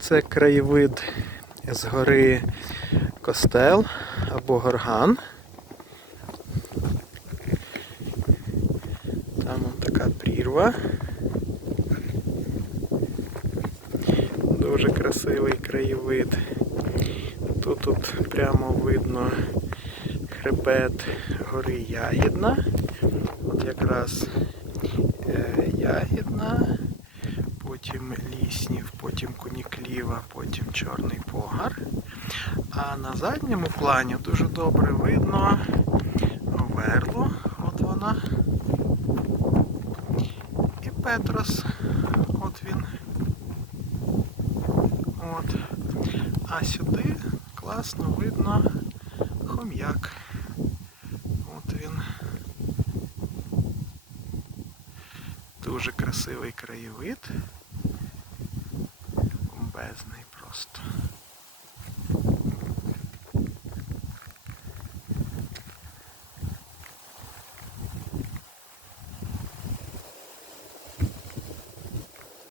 Це краєвид з гори Костел або Горган. Там така прірва. Дуже красивий краєвид. Тут, тут прямо видно хребет гори Ягідна. От якраз е, Ягідна, потім Ліснів, потім Кунікліва, потім Чорний Погар. А на задньому плані дуже добре видно Верлу, от вона. І Петрос, от він. От. А сюди класно видно хом'як. От він. Дуже красивий краєвид. Бомбезний просто.